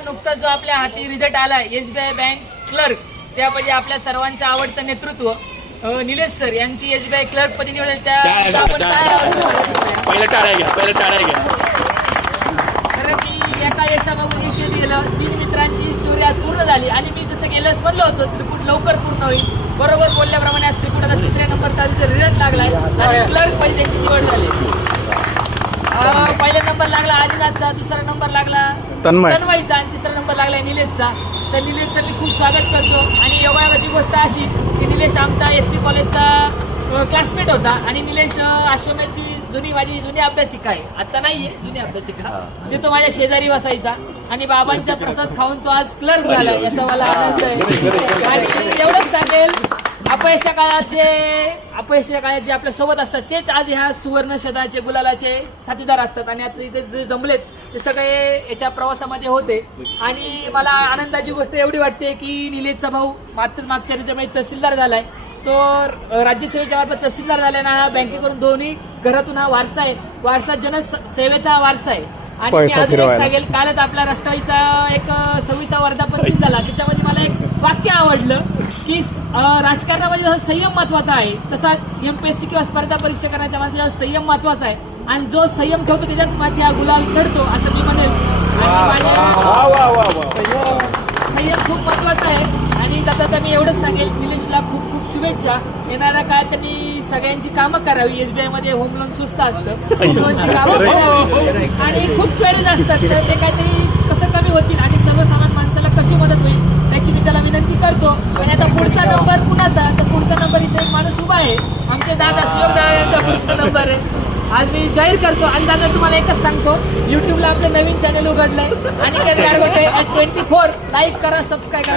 नुकताच जो आपल्या हाती रिझल्ट आलाय SBI बँक क्लर्क, त्यापैकी आपल्या सर्वांचं आवडतं नेतृत्व निलेश सर यांची SBI क्लर्क पदी निवड त्या आपण पहिलं टाळ्या घ्या. कारण की एका यशाबाबून यश गेलं, 3 मित्रांची स्टोरी आज पूर्ण झाली आणि मी जसं गेलंच म्हणलं होतं त्रिकूट लवकर पूर्ण होईल. बरोबर बोलल्याप्रमाणे आज त्रिकूटाचा 3ऱ्या नंबरचा रिझल्ट लागलाय आणि क्लर्क पदी त्यांची निवड झाली. पहिला नंबर लागला आदिनाथचा, 2रा नंबर लागला तन्मयचा आणि 3रा नंबर लागला निलेशचा. तर निलेशचं मी खूप स्वागत करतो. आणि योगायोगाची गोष्ट अशी की निलेश आमचा SP कॉलेजचा क्लासमेट होता आणि निलेश आश्रमाची माझी जुनी अभ्यासिका आहे, आता नाहीये, जुनी अभ्यासिका. ते तो माझ्या शेजारी बसायचा आणि बाबांचा प्रसाद खाऊन तो आज क्लर्क झाला, याचा मला आनंद आहे. आणि एवढंच सांगेल, अपयशा काळात जे आपल्या सोबत असतात तेच आज ह्या सुवर्ण शतकाचे गुलालाचे साथीदार असतात. आणि आता इथे जे जमलेत ते सगळे याच्या प्रवासामध्ये होते. आणि मला आनंदाची गोष्ट एवढी वाटते की निलेशचा भाऊ मागच्या रिझल्टमध्ये तहसीलदार झालाय, तो राज्यसेवेच्या मार्फत तहसीलदार झाल्यानं हा बँकेकडून दोन्ही घरातून हा वारसा आहे, वारसा जनसेवेचा वारसा आहे. आणि मी अजून एक सांगेल, कालच आपल्या राष्ट्रवादीचा एक 26वा वर्धापन दिन झाला, त्याच्यामध्ये मला एक वाक्य आवडलं की राजकारणामध्ये जसं संयम महत्वाचा आहे तसाच MPSC किंवा स्पर्धा परीक्षा करण्याच्या माणसाला संयम महत्वाचा आहे आणि जो संयम ठेवतो त्याच्यात माझी हा गुलाल चढतो असं मी म्हणेल. संयम खूप महत्वाचा आहे. आणि आता मी एवढंच सांगेल, निलेशला खूप खूप शुभेच्छा. येणाऱ्या काळात त्यांनी सगळ्यांची कामं करावी. SBI मध्ये होम लोन स्वस्त असतं, होम लोनची कामं करावी आणि खूप क्वेरीज असतात, तर ते काहीतरी कसं कमी होतील आणि सर्वसामान्य माणसाला कशी मदत होईल त्याची मी त्याला विनंती करतो. आणि आता पुढचा नंबर कुणाचा, तर पुढचा नंबर इथे एक माणूस उभा आहे, आमचे दादा शिवम दादा यांचा पुढचा नंबर आहे. आज मी जाहीर करतो. आणि दादा तुम्हाला एकच सांगतो, युट्यूबला आपलं नवीन चॅनल उघडलंय आणि 24 लाईक करा, सबस्क्राईब करा.